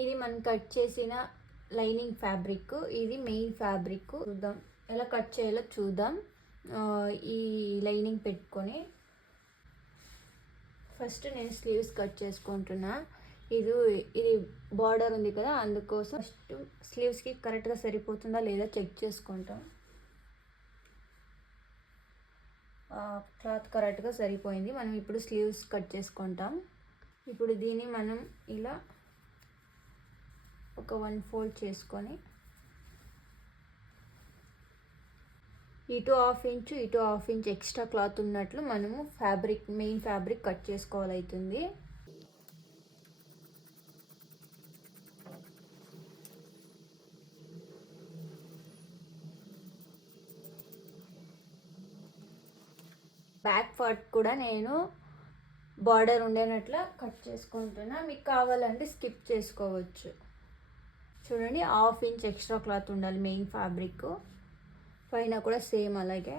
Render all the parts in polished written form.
ఇది మనం కట్ చేసిన లైనింగ్ ఫ్యాబ్రిక్, ఇది మెయిన్ ఫ్యాబ్రిక్. చూద్దాం ఎలా కట్ చేయాలో చూద్దాం. ఈ లైనింగ్ పెట్టుకొని ఫస్ట్ నేను స్లీవ్స్ కట్ చేసుకుంటున్నా. ఇది బార్డర్ ఉంది కదా, అందుకోసం ఫస్ట్ స్లీవ్స్కి కరెక్ట్గా సరిపోతుందా లేదా చెక్ చేసుకుంటాం. క్లాత్ కరెక్ట్గా సరిపోయింది. మనం ఇప్పుడు స్లీవ్స్ కట్ చేసుకుంటాం. ఇప్పుడు దీన్ని మనం ఇలా ఒక 1 ఫోల్డ్ చేసుకొని ఇటు 1/2 ఇంచు ఇటు 1/2 ఇంచ్ ఎక్స్ట్రా క్లాత్ ఉన్నట్లు మనము మెయిన్ ఫ్యాబ్రిక్ కట్ చేసుకోవాలవుతుంది. బ్యాక్ పార్ట్ కూడా నేను బార్డర్ ఉండేనట్ల కట్ చేసుకుంటున్నా. మీకు కావాలంటే స్కిప్ చేసుకోవచ్చు. చూడండి, 1/2 ఇంచ్ ఎక్స్ట్రా క్లాత్ ఉండాలి మెయిన్ ఫ్యాబ్రిక్. పైన కూడా సేమ్ అలాగే.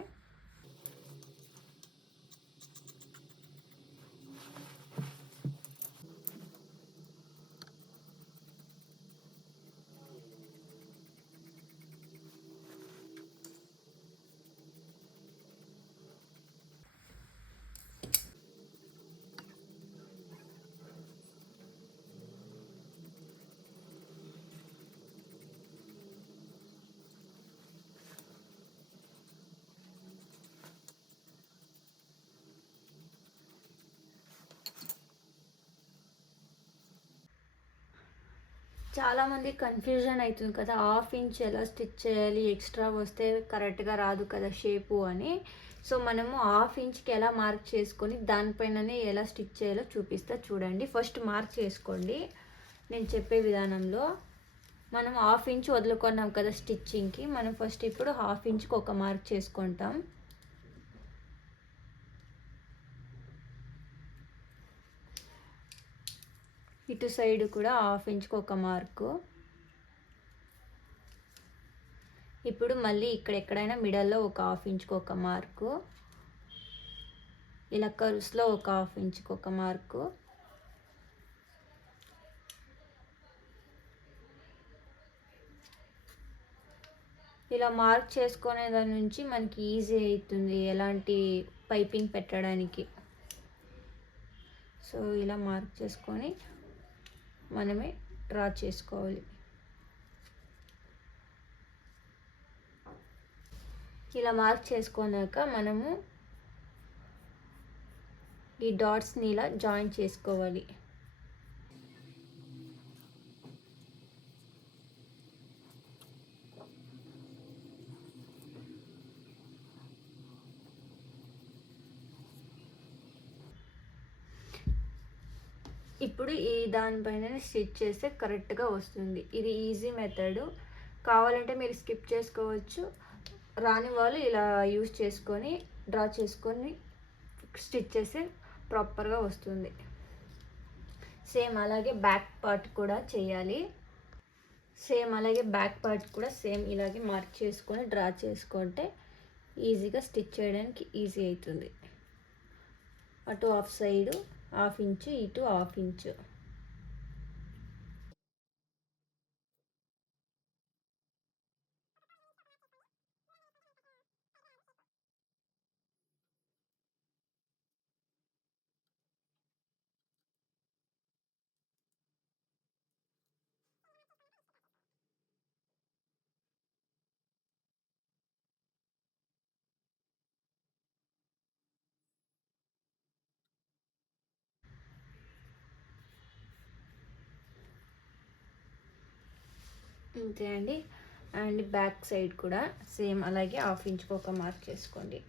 చాలామంది కన్ఫ్యూజన్ అవుతుంది కదా, 1/2 ఇంచ్ ఎలా స్టిచ్ చేయాలి, ఎక్స్ట్రా వస్తే కరెక్ట్గా రాదు కదా షేపు అని. సో మనము 1/2 ఇంచ్కి ఎలా మార్క్ చేసుకొని దానిపైననే ఎలా స్టిచ్ చేయాలో చూపిస్తా చూడండి. ఫస్ట్ మార్క్ చేసుకోండి నేను చెప్పే విధానంలో. మనం 1/2 ఇంచ్ వదులుకున్నాం కదా స్టిచ్చింగ్కి, మనం ఫస్ట్ ఇప్పుడు 1/2 ఇంచ్కి ఒక మార్క్ చేసుకుంటాం. ఇటు సైడ్ కూడా 1/2 ఇంచ్కి ఒక మార్కు. ఇప్పుడు మళ్ళీ ఇక్కడ ఎక్కడైనా మిడల్లో ఒక 1/2 ఇంచ్కి ఒక మార్కు, ఇలా కర్వ్స్లో ఒక 1/2 ఇంచ్కి ఒక మార్కు. ఇలా మార్క్ చేసుకునే దాని నుంచి మనకి ఈజీ అవుతుంది ఎలాంటి పైపింగ్ పెట్టడానికి. సో ఇలా మార్క్ చేసుకొని మనమే డ్రా చేసుకోవాలి. ఇలా మార్క్ చేసుకున్నాక మనము ఈ డాట్స్ని ఇలా జాయిన్ చేసుకోవాలి. ఇప్పుడు ఈ దానిపైన స్టిచ్ చేస్తే కరెక్ట్గా వస్తుంది. ఇది ఈజీ మెథడ్. కావాలంటే మీరు స్కిప్ చేసుకోవచ్చు. రాని వాళ్ళు ఇలా యూజ్ చేసుకొని డ్రా చేసుకొని స్టిచ్ చేస్తే ప్రాపర్గా వస్తుంది. సేమ్ అలాగే బ్యాక్ పార్ట్ కూడా చేయాలి. సేమ్ అలాగే బ్యాక్ పార్ట్ కూడా సేమ్ ఇలాగే మార్క్ చేసుకొని డ్రా చేసుకుంటే ఈజీగా స్టిచ్ చేయడానికి ఈజీ అవుతుంది. అటు ఆఫ్ సైడు 1/2 ఇంచు, ఇటు 1/2 ఇంచు. అంతే అండి. అండ్ బ్యాక్ సైడ్ కూడా సేమ్ అలాగే 1/2 ఇంచ్కి ఒక మార్క్ చేసుకోండి.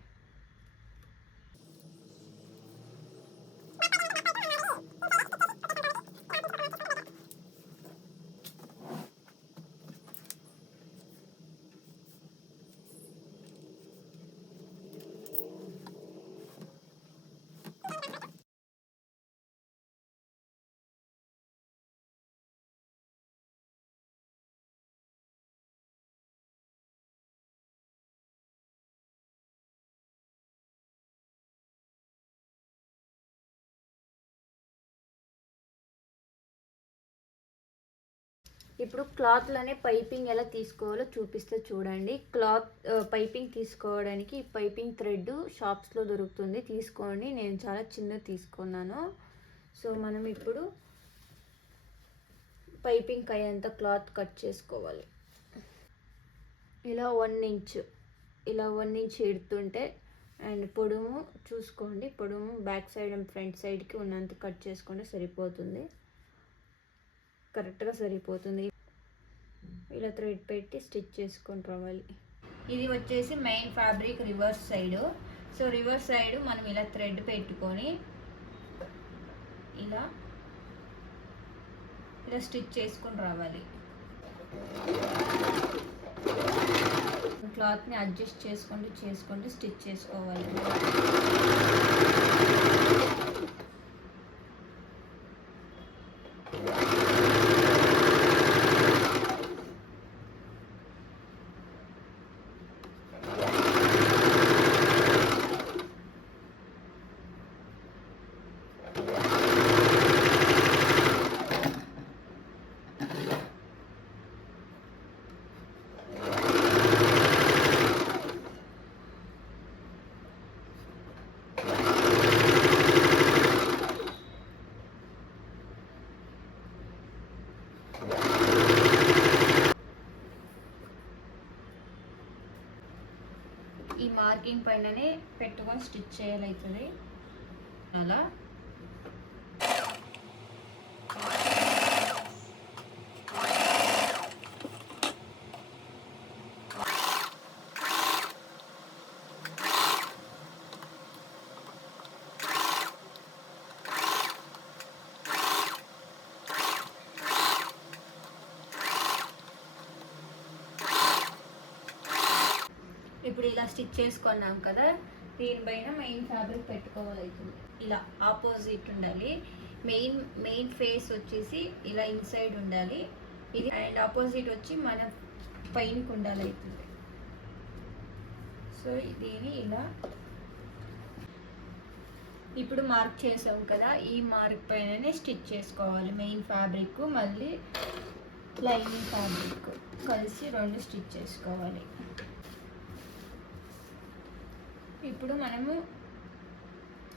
ఇప్పుడు క్లాత్లోనే పైపింగ్ ఎలా తీసుకోవాలో చూపిస్తే చూడండి. పైపింగ్ తీసుకోవడానికి పైపింగ్ థ్రెడ్ షాప్స్లో దొరుకుతుంది, తీసుకోండి. నేను చాలా చిన్నది తీసుకున్నాను. సో మనం ఇప్పుడు పైపింగ్ అయ్యేంత క్లాత్ కట్ చేసుకోవాలి. ఇలా 1 ఇంచ్ ఎడుతుంటే అండ్ పొడుము చూసుకోండి. పొడుము బ్యాక్ సైడ్ అండ్ ఫ్రంట్ సైడ్కి ఉన్నంత కట్ చేసుకుంటే సరిపోతుంది, కరెక్ట్గా సరిపోతుంది. ఇలా థ్రెడ్ పెట్టి స్టిచ్ చేసుకొని రావాలి. ఇది వచ్చేసి main fabric reverse side. So reverse side మనం ఇలా థ్రెడ్ పెట్టుకొని ఇలా స్టిచ్ చేసుకొని రావాలి. క్లాత్ని అడ్జస్ట్ చేసుకుంటూ స్టిచ్ చేసుకోవాలి. ఈ మార్కింగ్ పైననే పెట్టుకొని స్టిచ్ చేయాలవుతుంది. అలా ఇప్పుడు ఇలా స్టిచ్ చేసుకున్నాం కదా, దీనిపైన మెయిన్ ఫ్యాబ్రిక్ పెట్టుకోవాలవుతుంది. ఇలా ఆపోజిట్ ఉండాలి. మెయిన్ ఫేస్ వచ్చేసి ఇలా ఇన్సైడ్ ఉండాలి, ఇది అండ్ ఆపోజిట్ వచ్చి మన పైనకి ఉండాలి అవుతుంది. సో దీన్ని ఇలా ఇప్పుడు మార్క్ చేసాం కదా, ఈ మార్క్ పైననే స్టిచ్ చేసుకోవాలి. మెయిన్ ఫ్యాబ్రిక్ మళ్ళీ లైనింగ్ ఫ్యాబ్రిక్ కలిసి 2 స్టిచ్ చేసుకోవాలి. ఇప్పుడు మనము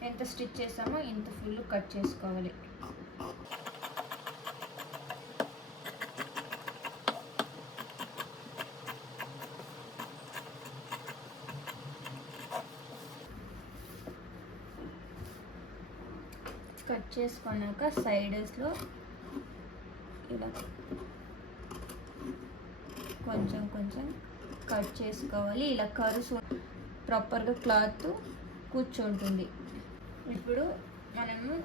ఎంత స్టిచ్ చేసామో ఇంత ఫుల్ కట్ చేసుకోవాలి. కట్ చేసుకున్నాక సైడ్స్లో ఇలా కొంచెం కట్ చేసుకోవాలి. ఇలా కరుసు ప్రాపర్గా క్లాత్ కూర్చుంటుంది. ఇప్పుడు మనము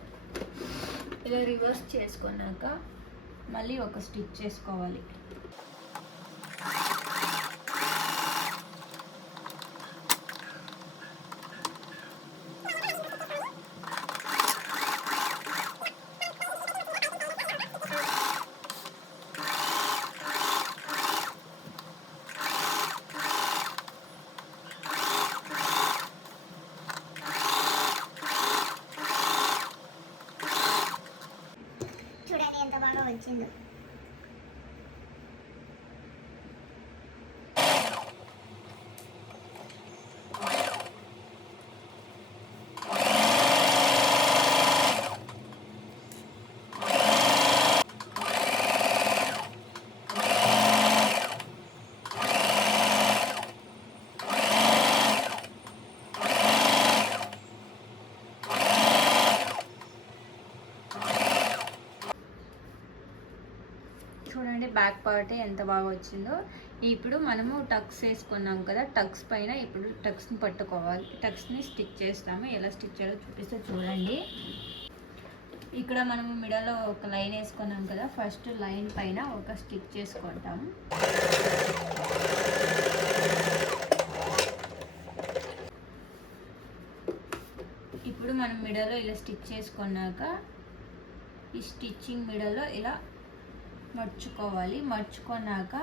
ఇలా రివర్స్ చేసుకున్నాక మళ్ళీ ఒక స్టిచ్ చేసుకోవాలి. ఎంత బాగా వచ్చిందో. చూడండి బ్యాక్ పార్ట్ ఎంత బాగా వచ్చిందో. ఇప్పుడు మనము టక్స్ వేసుకున్నాం కదా, టక్స్ పైన ఇప్పుడు టక్స్ని పట్టుకోవాలి. టక్స్ని స్టిచ్ చేస్తాము. ఎలా స్టిచ్ చేయాలో చూపిస్తే చూడండి. ఇక్కడ మనము మిడల్లో ఒక లైన్ వేసుకున్నాం కదా, ఫస్ట్ లైన్ పైన ఒక స్టిచ్ చేసుకుంటాము. ఇప్పుడు మనం మిడల్లో ఇలా స్టిచ్ చేసుకున్నాక ఈ స్టిచ్చింగ్ మిడల్లో ఇలా మర్చుకోవాలి. మర్చుకున్నాక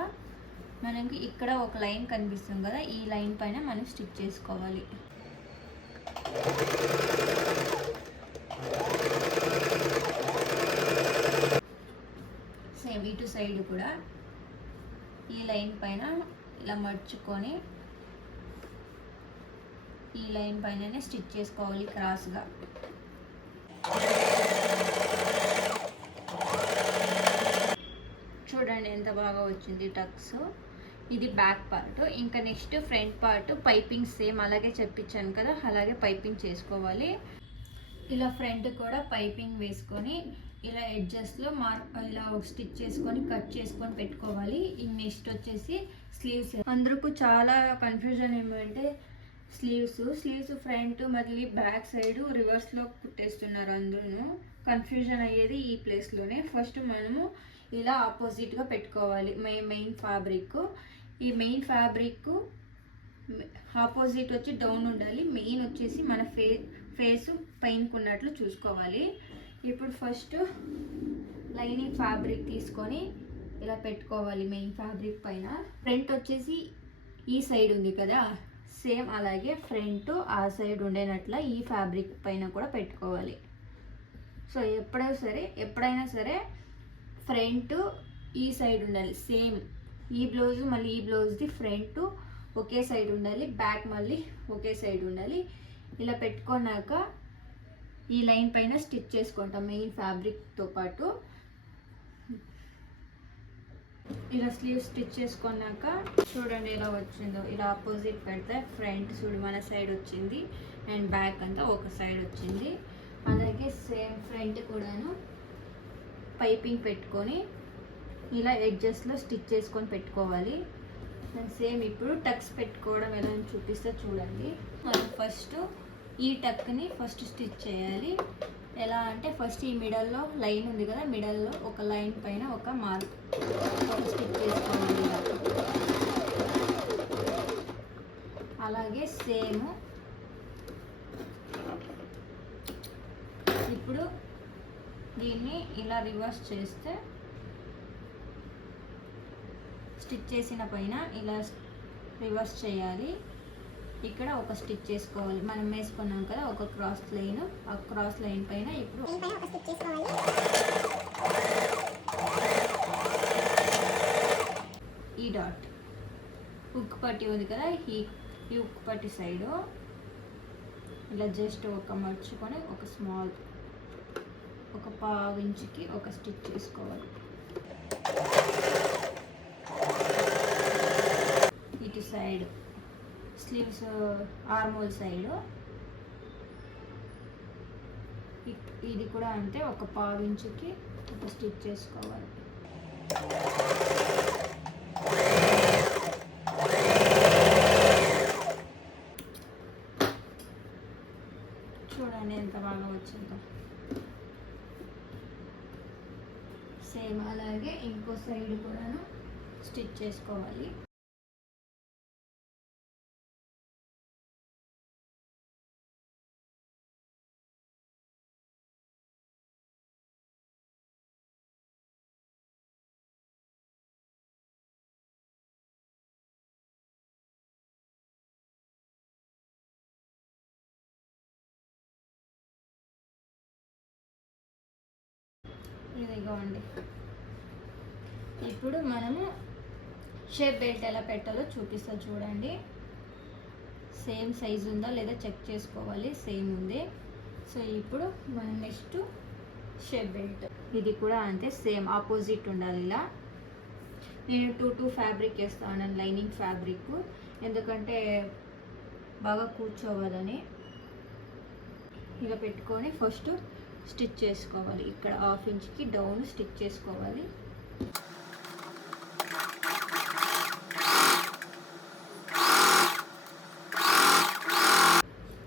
మనకి ఇక్కడ ఒక లైన్ కనిపిస్తుంది కదా, ఈ లైన్ పైన మనం స్టిచ్ చేసుకోవాలి. సేమ్ ఇటు సైడ్ కూడా ఈ లైన్ పైన ఇలా మర్చుకొని ఈ లైన్ పైననే స్టిచ్ చేసుకోవాలి క్రాస్గా. చూడండి ఎంత బాగా వచ్చింది టక్స్. ఇది బ్యాక్ పార్ట్. ఇంకా next front part piping same అలాగే చెప్పించాను కదా, అలాగే పైపింగ్ చేసుకోవాలి. ఇలా ఫ్రంట్ కూడా పైపింగ్ వేసుకొని ఇలా ఎడ్జెస్లో ఇలా స్టిచ్ చేసుకొని కట్ చేసుకొని పెట్టుకోవాలి. నెక్స్ట్ వచ్చేసి స్లీవ్స్. అందరికీ చాలా కన్ఫ్యూజన్ ఏమంటే స్లీవ్స్ ఫ్రంట్ మళ్ళీ బ్యాక్ సైడ్ రివర్స్లో కుట్టేస్తున్నారు. అందరూ కన్ఫ్యూజన్ అయ్యేది ఈ ప్లేస్లోనే. ఫస్ట్ మనము ఇలా ఆపోజిట్గా పెట్టుకోవాలి మెయిన్ ఫ్యాబ్రిక్. ఈ మెయిన్ ఫ్యాబ్రిక్ ఆపోజిట్ వచ్చి డౌన్ ఉండాలి, మెయిన్ వచ్చేసి మన ఫేస్ పైనకు ఉన్నట్లు చూసుకోవాలి. ఇప్పుడు ఫస్ట్ లైనింగ్ ఫ్యాబ్రిక్ తీసుకొని ఇలా పెట్టుకోవాలి మెయిన్ ఫ్యాబ్రిక్ పైన. ఫ్రంట్ వచ్చేసి ఈ సైడ్ ఉంది కదా, సేమ్ అలాగే ఫ్రంట్ ఆ సైడ్ ఉండేనట్ల ఈ ఫ్యాబ్రిక్ పైన కూడా పెట్టుకోవాలి. సో ఎప్పుడైనా సరే ఫ్రంట్ ఈ సైడ్ ఉండాలి. సేమ్ ఈ బ్లౌజ్ మళ్ళీ ఈ బ్లౌజ్ది ఫ్రంట్ ఒకే సైడ్ ఉండాలి, బ్యాక్ మళ్ళీ ఒకే సైడ్ ఉండాలి. ఇలా పెట్టుకున్నాక ఈ లైన్ పైన స్టిచ్ చేసుకుంటాం మెయిన్ ఫ్యాబ్రిక్తో పాటు. ఇలా స్లీవ్ స్టిచ్ చేసుకున్నాక చూడండి ఎలా వచ్చిందో. ఇలా ఆపోజిట్ పెడితే ఫ్రంట్ చూడు మన సైడ్ వచ్చింది అండ్ బ్యాక్ అంతా ఒక సైడ్ వచ్చింది. అలాగే సేమ్ ఫ్రంట్ కూడాను పైపింగ్ పెట్టుకొని ఇలా ఎడ్జెస్లో స్టిచ్ చేసుకొని పెట్టుకోవాలి. అండ్ సేమ్ ఇప్పుడు టక్స్ పెట్టుకోవడం ఎలా అని చూపిస్తే చూడండి. మనం ఫస్ట్ ఈ టక్ని ఫస్ట్ స్టిచ్ చేయాలి. ఎలా అంటే ఫస్ట్ ఈ మిడల్లో లైన్ ఉంది కదా, మిడల్లో ఒక లైన్ పైన ఒక మార్క్ స్టిచ్ చేసుకోవాలి. అలాగే సేమ్ ఇప్పుడు దీన్ని ఇలా రివర్స్ చేస్తే స్టిచ్ చేసిన పైన ఇలా రివర్స్ చేయాలి. ఇక్కడ ఒక స్టిచ్ చేసుకోవాలి. మనం వేసుకున్నాం కదా ఒక క్రాస్ లైన్, ఆ క్రాస్ లైన్ పైన ఇప్పుడు ఈ డాట్ హుక్ పట్టి ఉంది కదా, ఈ హుక్ పట్టి సైడు ఇలా జస్ట్ ఒక మర్చుకొని ఒక స్మాల్ ఒక పావు ఇంచుకి ఒక స్టిచ్ చేసుకోవాలి. ఇటు సైడ్ స్లీవ్స్ ఆర్మోల్ సైడ్ ఇది కూడా అంటే ఒక పావు ఇంచుకి ఒక స్టిచ్ చేసుకోవాలి. చూడండి ఎంత బాగా వచ్చిందో. సేమ్ అలాగే ఇంకో సైడ్ కూడాను స్టిచ్ చేసుకోవాలి. ఇదిగోండి. ఇప్పుడు మనము షేప్ బెల్ట్ ఎలా పెట్టాలో చూపిస్తా చూడండి. సేమ్ సైజు ఉందా లేదా చెక్ చేసుకోవాలి. సేమ్ ఉంది. సో ఇప్పుడు మనం నెక్స్ట్ షేప్ బెల్ట్ ఇది కూడా అంతే సేమ్ ఆపోజిట్ ఉండాలి. ఇలా నేను 2 ఫ్యాబ్రిక్ వేస్తాను లైనింగ్ ఫ్యాబ్రిక్, ఎందుకంటే బాగా కూర్చోవాలని. ఇలా పెట్టుకొని ఫస్ట్ స్టిచ్ చేసుకోవాలి. ఇక్కడ హాఫ్ ఇంచ్కి డౌన్ స్టిచ్ చేసుకోవాలి.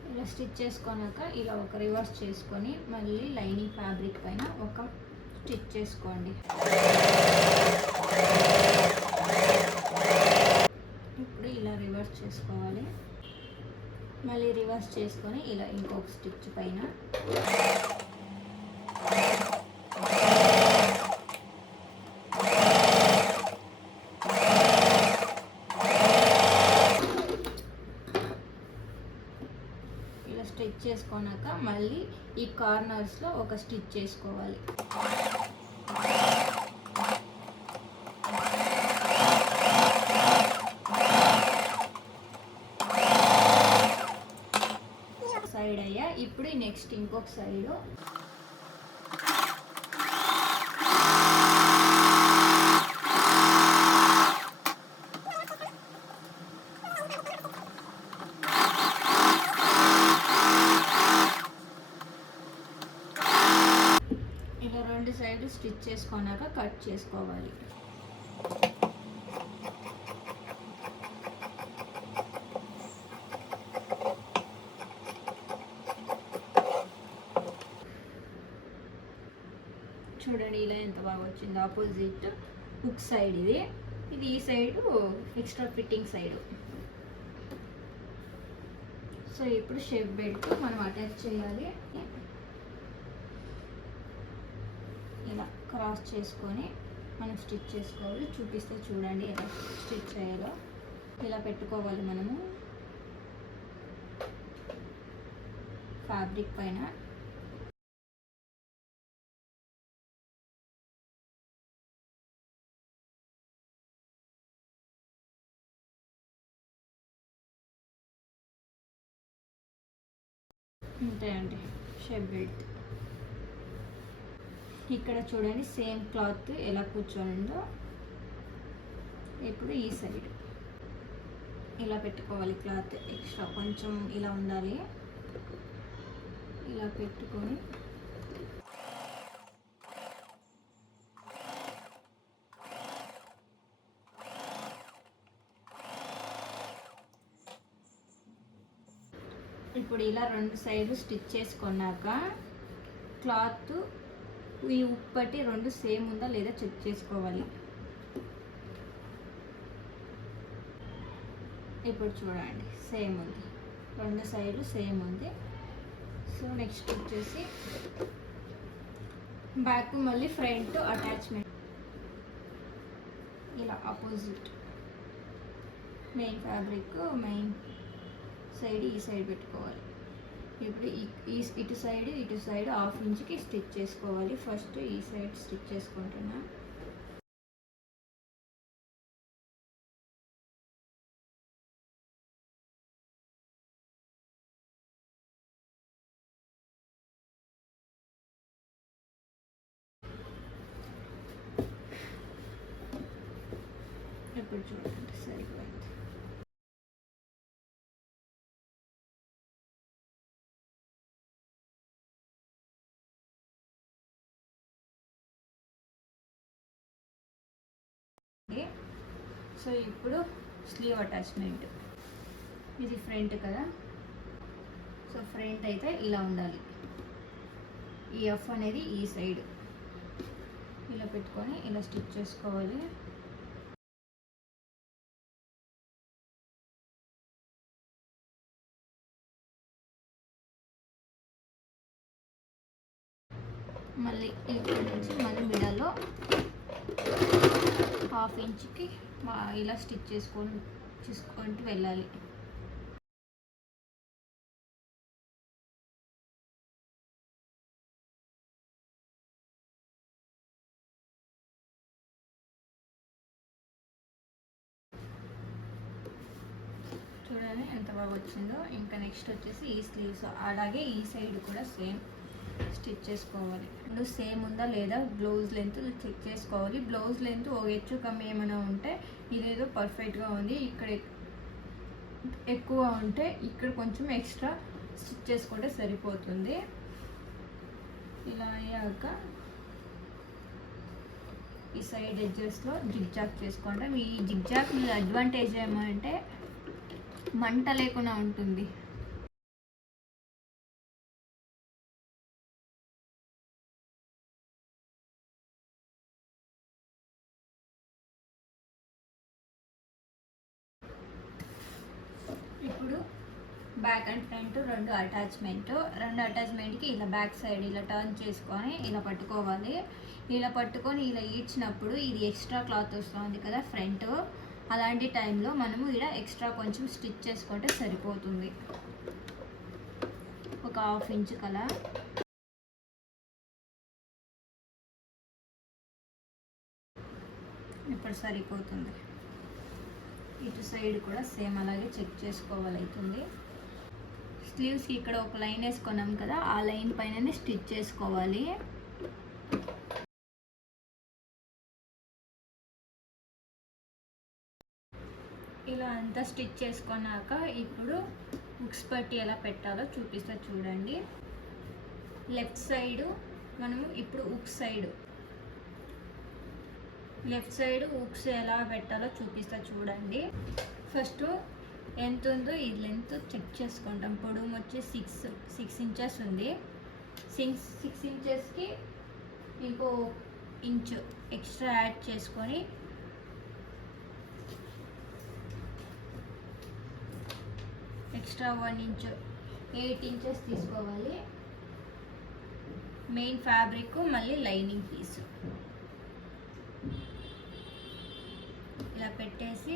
ఇలా స్టిచ్ చేసుకున్నాక ఇలా ఒక రివర్స్ చేసుకొని మళ్ళీ లైనింగ్ ఫ్యాబ్రిక్ పైన ఒక స్టిచ్ చేసుకోండి. ఇప్పుడు ఇలా రివర్స్ చేసుకోవాలి. మళ్ళీ రివర్స్ చేసుకొని ఇలా ఇంకొక స్టిచ్ పైన ఇలా స్టిచ్ చేసుకున్నాక మళ్ళీ ఈ కార్నర్స్లో ఒక స్టిచ్ చేసుకోవాలి. ఇంకొక సైడు ఇలా రెండు సైడ్లు స్టిచ్ చేసుకున్నాక కట్ చేసుకోవాలి. చూడండి ఇలా ఎంత బాగా వచ్చింది. ఆపోజిట్ హుక్ సైడ్ ఇది ఈ side extra fitting side. So ఇప్పుడు షేప్ బెల్ట్ మనం అటాచ్ చేయాలి. ఇలా క్రాస్ చేసుకొని మనం స్టిచ్ చేసుకోవాలి. చూపిస్తే చూడండి ఎలా స్టిచ్ చేయాలో. ఇలా పెట్టుకోవాలి మనము ఫ్యాబ్రిక్ పైన. అంతే అండి షేప్ బెల్ట్. ఇక్కడ చూడండి సేమ్ క్లాత్ ఎలా కూర్చోనుందో. ఇప్పుడు ఈ సైడ్ ఇలా పెట్టుకోవాలి. క్లాత్ ఎక్స్ట్రా కొంచెం ఇలా ఉండాలి. ఇలా పెట్టుకొని ఇప్పుడు ఇలా రెండు సైడ్లు స్టిచ్ చేసుకున్నాక క్లాత్ ఈ ఉప్పటి రెండు సేమ్ ఉందా లేదా చెక్ చేసుకోవాలి. ఇప్పుడు చూడండి సేమ్ ఉంది, రెండు సైడ్లు సేమ్ ఉంది. సో నెక్స్ట్ వచ్చేసి బ్యాక్ మళ్ళీ ఫ్రంట్ అటాచ్మెంట్ ఇలా opposite main fabric main side ఈ సైడ్ పెట్టుకోవాలి. ఇప్పుడు ఇటు సైడ్ హాఫ్ ఇంచ్కి స్టిచ్ చేసుకోవాలి. ఫస్ట్ ఈ సైడ్ స్టిచ్ చేసుకుంటున్నా. ఇప్పుడు చూడండి సరిపోయింది. సో ఇప్పుడు స్లీవ్ అటాచ్మెంట్. ఇది ఫ్రంట్ కదా, సో ఫ్రంట్ అయితే ఇలా ఉండాలి. ఈ ఎఫ్ అనేది ఈ సైడ్ ఇలా పెట్టుకొని ఇలా స్టిచ్ చేసుకోవాలి. మళ్ళీ ఇక్కడ నుంచి మళ్ళీ మిడల్లో హాఫ్ ఇంచ్కి ఇలా స్టిచ్ చేసుకుంటూ వెళ్ళాలి. చూడండి ఎంత బాగా వచ్చిందో. ఇంకా నెక్స్ట్ వచ్చేసి ఈ స్లీవ్స్ అలాగే ఈ సైడ్ కూడా సేమ్ స్టిచ్ చేసుకోవాలి. ఇప్పుడు సేమ్ ఉందా లేదా బ్లౌజ్ లెంత్ చెక్ చేసుకోవాలి. బ్లౌజ్ లెంత్ ఓ హెచ్చు కమ్మి ఏమైనా ఉంటే ఇదేదో పర్ఫెక్ట్గా ఉంది, ఇక్కడ ఎక్కువ ఉంటే ఇక్కడ కొంచెం ఎక్స్ట్రా స్టిచ్ చేసుకుంటే సరిపోతుంది. ఇలా అయ్యాక ఈ సైడ్ ఎడ్జెస్లో జిగ్జాగ్ చేసుకుంటాం. ఈ జిగ్జాగ్ అడ్వాంటేజ్ ఏమంటే మంట లేకుండా ఉంటుంది. ఇప్పుడు బ్యాక్ అండ్ ఫ్రంట్ రెండు అటాచ్మెంట్కి ఇలా బ్యాక్ సైడ్ ఇలా టర్న్ చేసుకొని ఇలా పట్టుకోవాలి. ఇలా పట్టుకొని ఇలా ఈడ్చినప్పుడు ఇది ఎక్స్ట్రా క్లాత్ వస్తుంది కదా ఫ్రంట్, అలాంటి టైంలో మనము ఇలా ఎక్స్ట్రా కొంచెం స్టిచ్ చేసుకుంటే సరిపోతుంది. ఒక హాఫ్ ఇంచ్ కలా. ఇప్పుడు సరిపోతుంది. ఇటు సైడ్ కూడా సేమ్ అలాగే చెక్ చేసుకోవాలి అవుతుంది. స్లీవ్స్కి ఇక్కడ ఒక లైన్ వేసుకున్నాం కదా, ఆ లైన్ పైననే స్టిచ్ చేసుకోవాలి. ఇలా అంతా స్టిచ్ చేసుకున్నాక ఇప్పుడు హుక్స్ పట్టి ఎలా పెట్టాలో చూపిస్తా చూడండి. లెఫ్ట్ సైడు మనము ఇప్పుడు లెఫ్ట్ సైడ్ హుక్స్ ఎలా పెట్టాలో చూపిస్తా చూడండి. ఫస్ట్ ఎంత ఉందో ఈ లెంత్ చెక్ చేసుకుంటాం. పొడవు వచ్చి 6 ఇంచెస్ ఉంది. 6 ఇంచెస్కి ఇంకో ఇంచు ఎక్స్ట్రా యాడ్ చేసుకొని ఎక్స్ట్రా 1 ఇంచు 8 ఇంచెస్ తీసుకోవాలి. మెయిన్ ఫ్యాబ్రిక్ మళ్ళీ లైనింగ్ పీసు ఇలా పెట్టేసి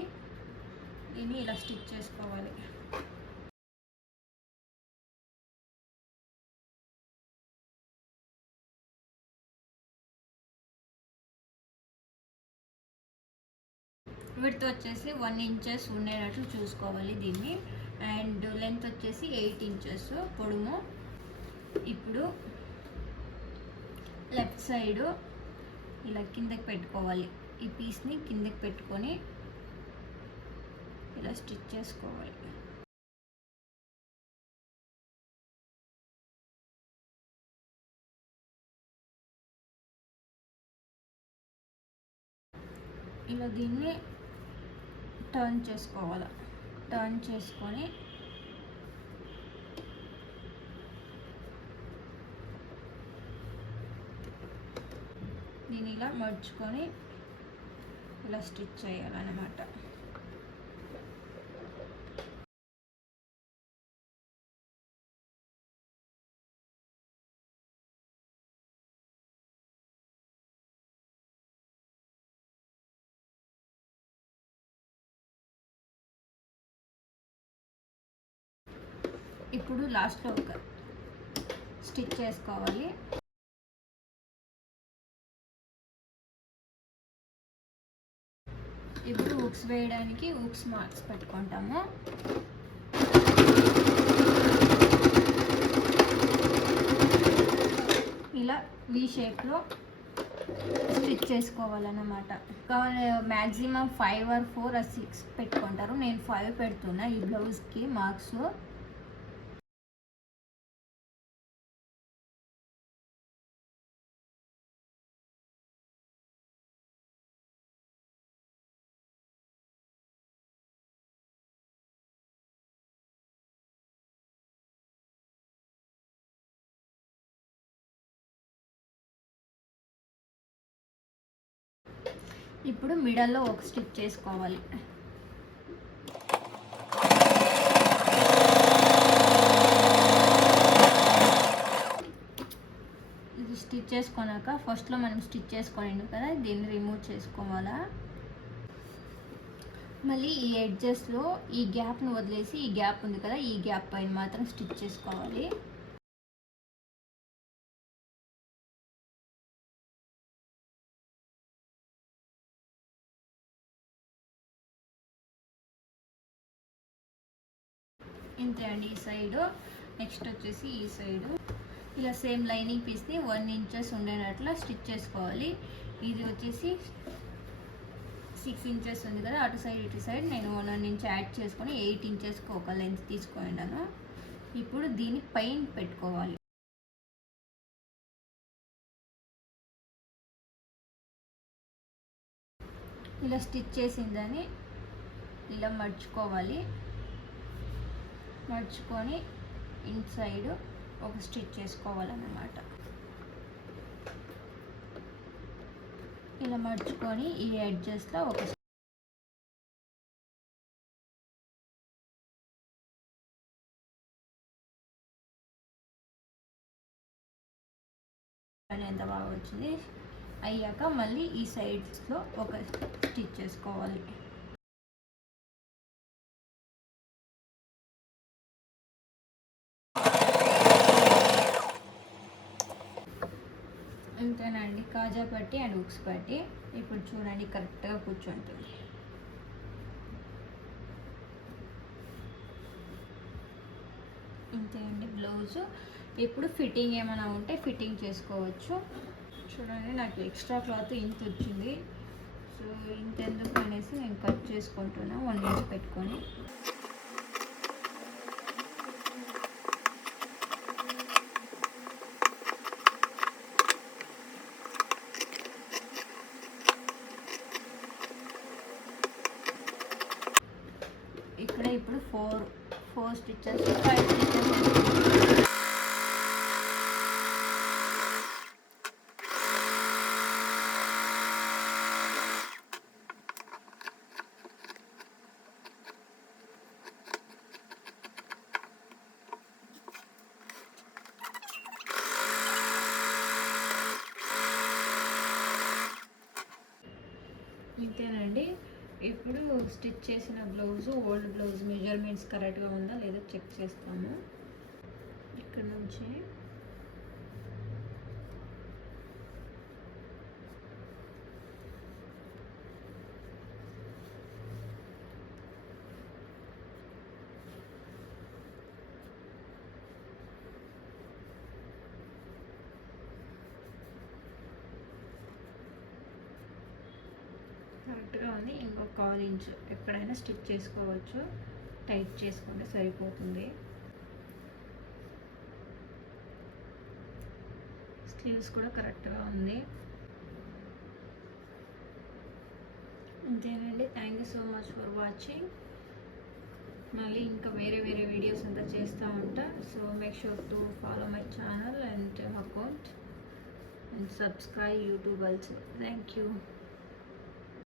దీన్ని ఇలా స్టిచ్ చేసుకోవాలి. విడ్త్ వచ్చేసి 1 ఇంచెస్ ఉండేటట్లు చూసుకోవాలి దీన్ని. అండ్ లెంత్ వచ్చేసి 8 ఇంచెస్ పొడుము. ఇప్పుడు లెఫ్ట్ సైడు ఇలా కిందకి పెట్టుకోవాలి. ఈ పీస్ని కిందకి పెట్టుకొని ఇలా స్టిచ్ చేసుకోవాలి. ఇలా దీన్ని టర్న్ చేసుకోవాలి. టర్న్ చేసుకొని దీన్ని ఇలా మర్చుకొని ఇలా స్టిచ్ చేయాలన్నమాట. ఇప్పుడు లాస్ట్లో ఒక స్టిచ్ చేసుకోవాలి. ఇప్పుడు హుక్స్ వేయడానికి హుక్స్ మార్క్స్ పెట్టుకుంటాము. ఇలా వీ షేప్లో స్టిచ్ చేసుకోవాలన్నమాట. మ్యాక్సిమం 5 or 4 or 6 పెట్టుకుంటారు. నేను 5 పెడుతున్నా ఈ బ్లౌజ్కి మార్క్స్. ఇప్పుడు మిడల్లో ఒక స్టిచ్ చేసుకోవాలి. ఇది స్టిచ్ చేసుకున్నాక ఫస్ట్లో మనం స్టిచ్ చేసుకోండి కదా, దీన్ని రిమూవ్ చేసుకోవాలా. మళ్ళీ ఈ ఎడ్జెస్లో ఈ గ్యాప్ను వదిలేసి ఈ గ్యాప్ ఉంది కదా, ఈ గ్యాప్ పైన మాత్రం స్టిచ్ చేసుకోవాలి. ఇంతే అండి ఈ సైడు. నెక్స్ట్ వచ్చేసి ఈ సైడు ఇలా సేమ్ లైనింగ్ పీస్ని 1 ఇంచెస్ ఉండేటట్లా స్టిచ్ చేసుకోవాలి. ఇది వచ్చేసి 6 ఇంచెస్ ఉంది కదా, అటు సైడ్ ఇటు సైడ్ నేను 1 ఇంచ్ యాడ్ చేసుకొని 8 ఇంచెస్కి ఒక లెంత్ తీసుకున్నాను. ఇప్పుడు దీన్ని పైన పెట్టుకోవాలి. ఇలా స్టిచ్ చేసిందని ఇలా మర్చుకోవాలి. మర్చుకొని ఇన్సైడ్ ఒక స్టిచ్ చేసుకోవాలన్నమాట. ఇలా మర్చుకొని ఈ ఎడ్జెస్లో ఒక ఎంత బాగా వచ్చింది. అయ్యాక మళ్ళీ ఈ సైడ్స్లో ఒక స్టిచ్ చేసుకోవాలి. అంతేనండి, కాజా పట్టి అండ్ హుక్స్ పట్టి. ఇప్పుడు చూడండి కరెక్ట్గా కూర్చుంటుంది. ఇంతే అండి బ్లౌజు. ఇప్పుడు ఫిట్టింగ్ ఏమైనా ఉంటే ఫిట్టింగ్ చేసుకోవచ్చు. చూడండి నాకు ఎక్స్ట్రా క్లాత్ ఇంత వచ్చింది. సో ఇంత ఎందుకు అనేసి నేను కట్ చేసుకుంటున్నా 1 ఇంచ్ పెట్టుకొని. ఇక్కడ ఇప్పుడు 4 స్టిచెస్ 5 స్టిచెస్. ఇంతేనండి. ఇప్పుడు స్టిచ్ చేసిన బ్లౌజు ఓల్డ్ బ్లౌజ్ మెజర్మెంట్స్ కరెక్ట్గా ఉందా లేదా చెక్ చేస్తాము. ఇక్కడ నుంచి కరెక్ట్గా ఉంది. ఇంకొక 1/4 ఇంచు ఎక్కడైనా స్టిచ్ చేసుకోవచ్చు. టైట్ చేసుకుంటే సరిపోతుంది. స్లీవ్స్ కూడా కరెక్ట్గా ఉంది. అంతేనండి. Thank you so much for watching. మళ్ళీ ఇంకా వేరే వీడియోస్ అంతా చేస్తూ ఉంటా. So make sure to follow my channel and account and subscribe YouTube also. Thank you.